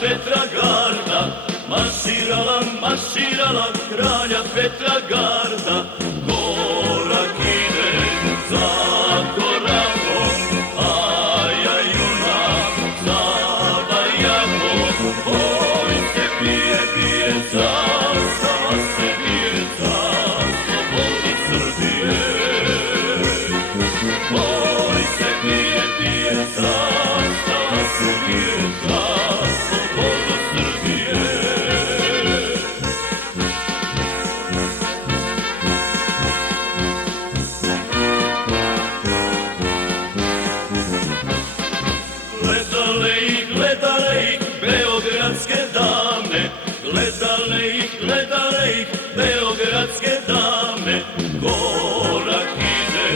Petra garda, marširala, marširala, kralja Petra garda. Korak ide za korakom, a ja junak za barjakom. Boj se bije, bije, zastava se bije za slobodu Srbije. Boj se bije, bije, zastava se bije za slobodu Srbije. Gledale ih beogradske dame, gledale ih beogradske dame. Korak ide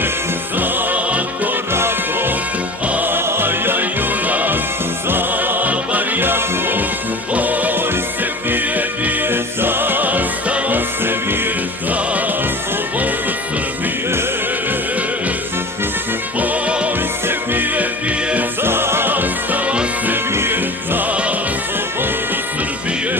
za korakom, a ja junak za barjakom. Boj se bije, bije, zastava se bije za slobodu Srbije. Boj se bije, bije, zastava se bije za slobodu Srbije.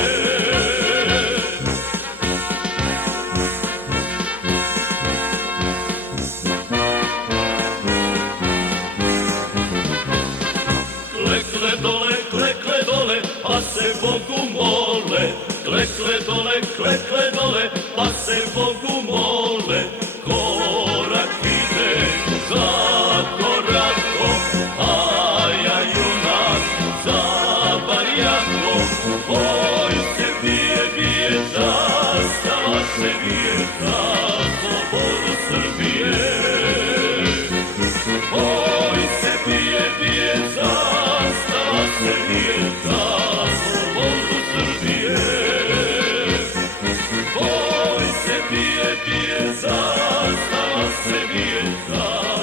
Klekle dole, pa se Bogu mole. Klekle dole, pa se Bogu mole. Korak ide za korakom, a ja junak za barjakom. Boj se bije, bije, zastava se bije za slobodu Srbije. Boj se bije, bije, zastava se bije za slobodu Srbije. Boj se bije, bije, zastava se bije za